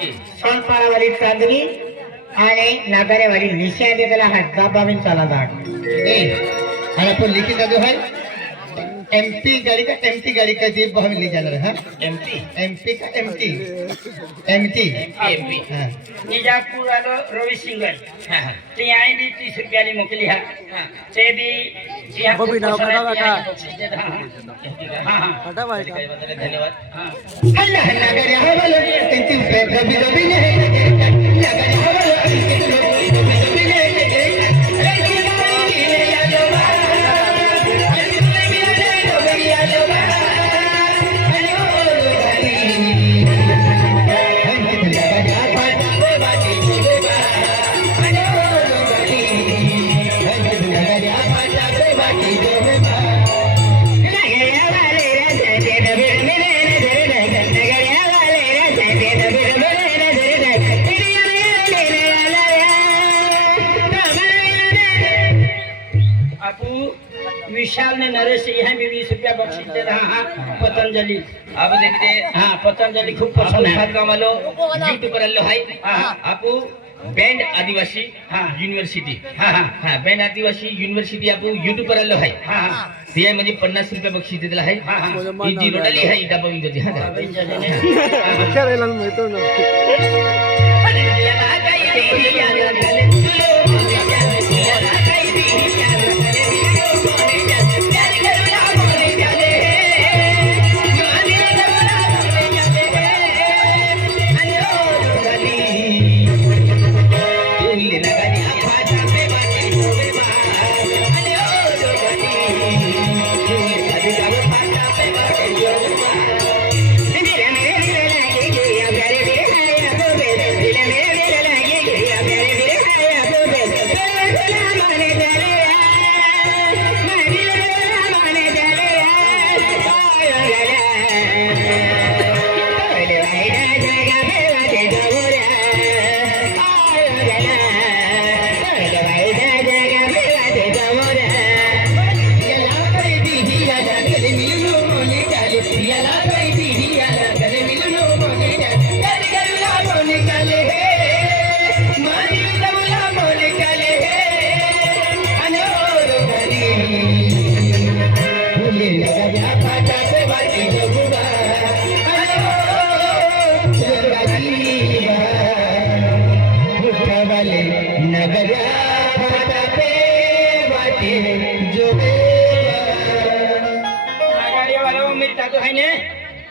की सोनपारावरील चांदणी आणि नागाऱ्यावरील निशा त्याला हात दाबावीन चाला दाट आणि आपण लिखी जादू है एमपी गाड़ी का एमटी गाड़ी का जेब हम ले जाना है एमपी एमपी का एमटी एमटी एमपी हाँ निजापूर आलो रवी सिंगल हां हां ती आई बी 30 रुपयानी मोकली हा हां ते बी जी हा बबी नाव कटा कटा. हां हां हटा भाई का. काही बदल धन्यवाद अल्लाह नगर यहाँ वालों इतनी पे रबी रबी ने नगर यहाँ वालों इतनी रबी रबी ने विशाल ने नरेश यहाँ भी 20 रुपया बख्शीश दे रहा है पतंजलि आप देखते हाँ पतंजलि खूब पसंद है सात गावालो यूट्यूब पर आलो हाय हाँ आपू बैंड आदिवासी युनिव्हर्सिटी हाँ हाँ हा बैंड आदिवासी युनिव्हर्सिटी आपू यूट्यूब पर आलो हाय हाँ हाँ ते म्हणजे 50 रुपये बक्षीस दिलं आहे हाँ हाँ ही जी रोटाली आहे डबा विंगती हा विचारायला मिळतो ना.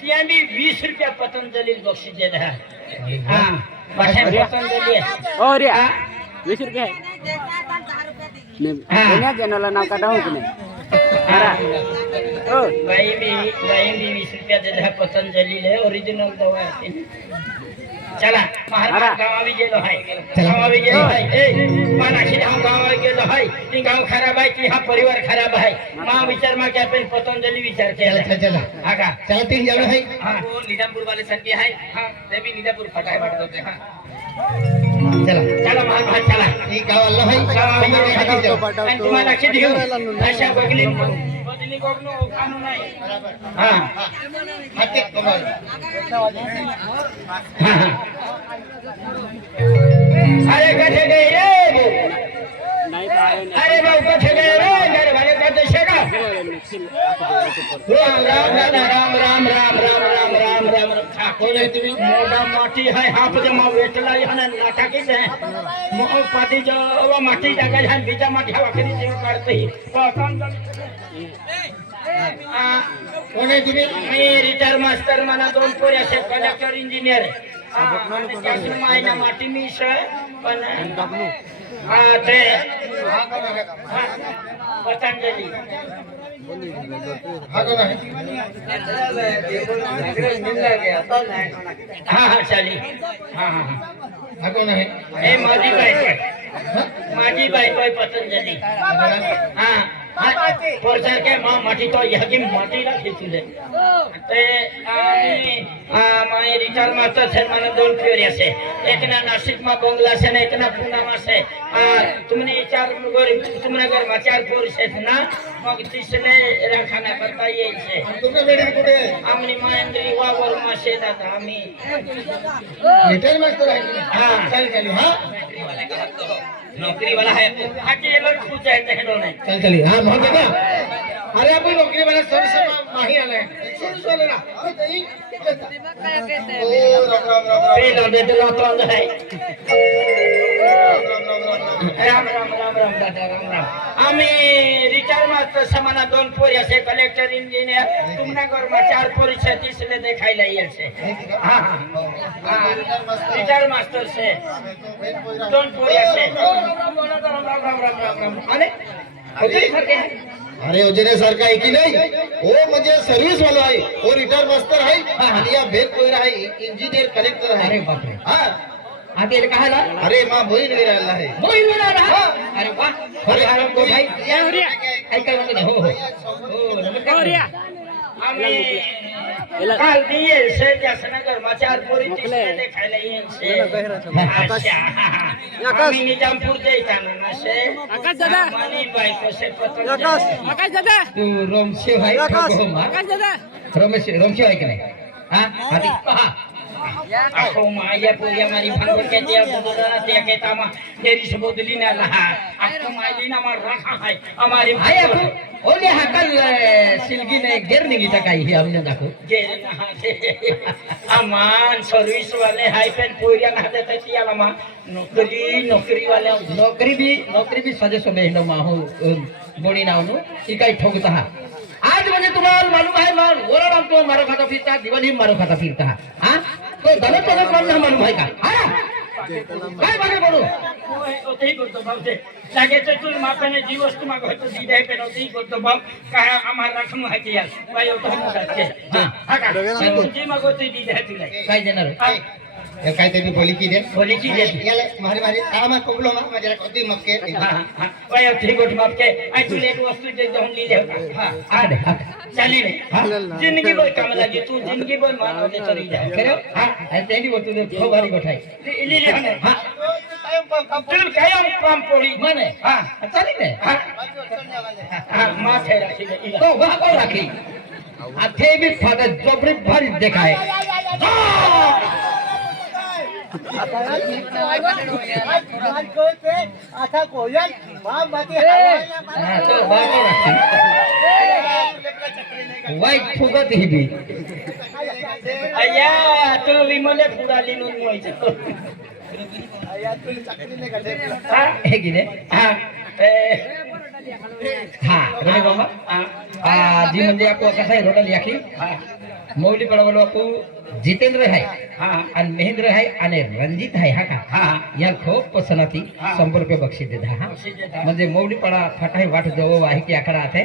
ત્યાં બી 20 રૂપિયા પતંજલિ બક્ષીસ દે रहा है हाँ पाठे पतंजलि ओ रे 20 रुपये आहे. नाही चॅनलला नाव काढा की नाही. ओ भाई भी 20 रुपया दे रहा पतंजलि ले ओरिजिनल दवा है चला महाराज गावावी गेलो हाय गावावी गेलो हाय ए मानाशी हम गावावी गेलो हाय ती गाव खराब आहे की हा परिवार खराब आहे मा विचार मा की आपण पतंजलि विचार केला चला चला हा का चला तीन जावे है हाँ वो निजामपूर वाले संती आहे हा ते बी निजामपूर फटाय वाटत होते हा चला चला महाराज चला ये गाव अल्लाह है गावावी गाव गेलो आणि तुम्हाला लक्ष देऊ अशा बगली बदली कोकनो खाणू नाही हा हाते कमल अरे कसे गए रे नाही तर अरे भाऊ कसे गए रे घर वाले कसे शेगा राम राम राम राम राम राम राम राम राम राम ठाकुर है तुम्ही मोडा माटी है हाफ जमा वेटला हन नाटकी है मो पाटी जो व माटी जागा है बीजा माटी हवा करी जीव काढते कोण आहे तुम्ही मी रिटायर मास्टर मना 2 पोरी असे कलेक्टर इंजिनियर मायना माटी मी पण ते पतंजलि हा कोण आहे हाँ हाँ चली हाँ हाँ हा कोण आहे ए माझी बायको पतंजलि हाँ पोरसर के माँ माटी तो यह की माटी ला खिचले ते माय रिटायर मास्टर छे माने 2 फेरी असे एक ना नाशिक मा बंगला छे ने एक ना पुना मा छे तुमने चार तुमने घर में चार पुरुष आहेत ना मग तिसरे राखाना करता यायचे तुमचं वेडिंग कुठे आहे आम्ही महेंद्री वावर मासे दादा आम्ही रिटायर मास्टर आहे तुम्ही? हा. चालेल चालेल हा नौकरी वाला है हाची लोग पूछ आहे ते हेडो नाही चल चलिए हाँ बहुत ज्यादा अरे आप नौकरी वाला सर्विस माही आला है सर्विस वाले ना ओ राम राम राम पेलो देते लोटों है राम राम राम राम राम दादा राम राम आम्ही रिटायर मास्टर समाना दोन पोरी असे कलेक्टर इंजिनियर तुमना घर में चार पोरी छे तीसरे देखायला यायचे हां हां रिटायर मास्टर से दोन पोरी असे राम राम राम राम अरे अरे योजने सारखा आहे की नाही हो म्हणजे सर्व्हिस वाला आहे हो रिटायर मास्टर आहे आणि या भेद कोयरा आहे इंजिनियर कलेक्टर आहे अरे बापरे हा आता ये कहाला अरे मां मोहीन विरायला आहे मोहित मिळाला अरे वाह अरे आराम को भाई ऐका म्हणजे हो हो आम्ही काल दिए से जसनगर में चार पोरी तीसरे खायला येईल आम्ही निजामपूर जायताना ना से आकाश दादा मानी बायको से पत्र आकाश दादा तू रोमशे भाई आकाश दादा रोमशे भाई की नाही हा आधी पहा आखो माया पुरिया मारी भांगोर के दिया बुदरा ते के तामा तेरी से बदली ना लहा आखो माली ना मार रखा है हमारी भाई अब ओले हकल सिलगी ने गिर नहीं गीता काही ही हमने दाखो गिर ना अमान सर्विस वाले हाई पेन पुरिया ना देते तियाला मा नौकरी वाले नौकरी भी सजे सो बेहनो मा हो बोडी नावनो इकाई ठोकता हा आज म्हणजे तुम्हाला मालूम आहे मान ओरा नाम तो मारो खाता फिरता दिवाल ही मारो खाता फिरता हा तो धन पदक मानना मालूम आहे का हा काय बघा बोलू ओतेही करतो भाऊ ते जागेचे तू मापने जी वस्तू मागवतो दी दे पेन ओतेही करतो भाऊ काय आम्हाला राखून माहिती यार बाई होतो हा हा का जी मागवतो दी दे तुला काय देणार काय तरी बोली की दे बोली की दे याला मारे मारे आमा कोबलो मा माझ्या कोती मक्के बाई होती गोट माप के आई तुला एक वस्तू दे दे ली दे हा आ दे चाली रे जिंदगी भर काम लागी तू जिंदगी भर मानव दे तरी जा खरे हा आई तेंडी वस्तू दे खोबारी गोठाई ली ली हा तुम काय काम पोळी मने हा चाली रे हा माथे राखी दे तो वाह को राखी आथे भी फादा जोबरी भारी देखाय आता कोयल मां बाती तो बाकी राखी वाईट फुगत ही भी अय्या तो विमले फुडाली म्हणून मोयचं हा हे की नाही हा हा रोडे बाबा जी म्हणजे आपको कसा आहे रोडा लिया की मौली पडवलो आपको जितेंद्र है हाँ आणि महेंद्र है आणि रंजित है हा का हाँ यार खूप पसंती 100 रुपये बक्षीस देता हा म्हणजे मौली पडा फटाई वाट जवळ आहे की आकडा आहे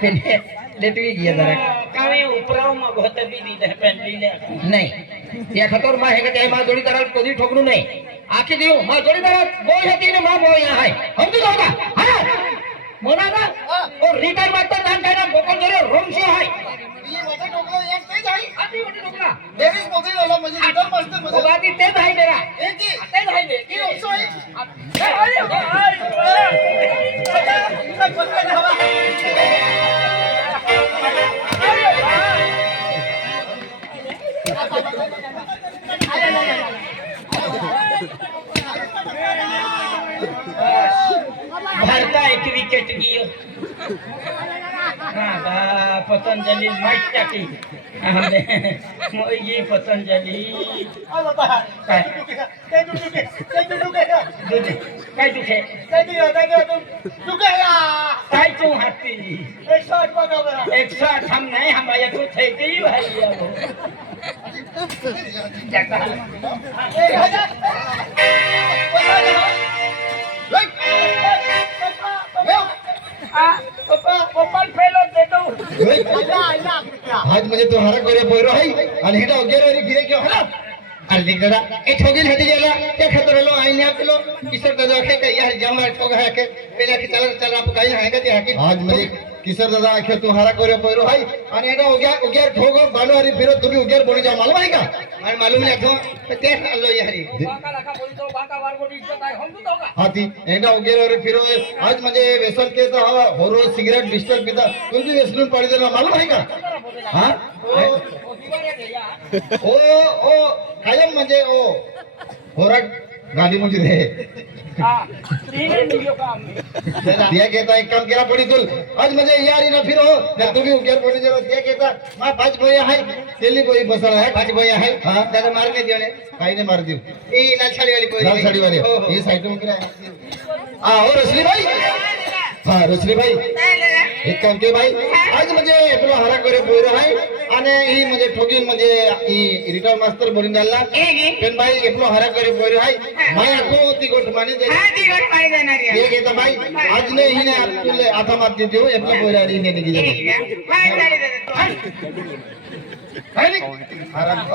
पेने लेटवी गया जरा कावे उपराव मग होत बी दी पेन लिले नाही या खतर मा हे का ते मा जोडी दराल कधी ठोकणू नाही आखी देऊ मा जोडी दराल बोय होती ने मा बोय आहे हम तू होगा हा मोना ना और रिटायर मास्टर नाम काय ना गोकल जरे रोमशी आहे ये मोठा टोकला एक तेच आहे आधी मोठी टोकला लेडीज नोकरी लावला म्हणजे रिटायर मास्टर मध्ये ओगादी तेच आहे तेरा एक की तेच आहे की ऑप्शन आहे भारता एक विकेट गियो हाँ पतंजलि माइट टाकी मोई पतंजलि काय दुखे काय तू हाथी 108 हम नहीं हम आया तो थे ही भाई आज म्हणजे तुम्हारा गोरे पोयरो है आणि हेटा गेरे गिरे क्यों है अरे देख दादा ए ठोगिल हटी गेला ते खतरलो आईने आपलो किसर का जोखे का यह जमा ठोगा है के पहले कि चल आप कहीं है का आज मुझे किशोर दादा आखे तू हारा करे पहिरो हाय आणि एटा उग्यार ठोगो बालुहारी फिरो तुम्ही उग्यार बोणी जा मालूम आहे का आणि मालूम नाही तो ते आलो यारी हाती एटा उग्यार फिरो आज म्हणजे व्यसन के तो हवा होरो सिगरेट बिस्टर पिता तुम्ही व्यसनून पडी देला मालूम आहे का हा ओ ओ कायम म्हणजे ओ होराट गाडी म्हणजे रे दिया घेता एक काम केला पडी तुल आज म्हणजे यारी ना फिरो तर तुम्ही उग्यार बोणी जेला दिया घेता मा 5 भाई आहे तेली बोई बसला आहे 5 भाई आहे हा त्याला मारणे देणे काही नाही मार देऊ ए लाल साडी वाली कोई लाल साडी वाले ये साइड में क्या हो रसली भाई हाँ रसली भाई एक काम के भाई आज म्हणजे आपला हरा करे पोर आहे आणि ही म्हणजे ठोकीन म्हणजे ही रिटायर मास्टर बोलून झाला पण भाई आपला हरा करे पोर आहे माय को ती गोट माने दे ये घेता भाई आज ने ही ने आपले आता मात देते हो आपला पोर आहे ने निघी जाते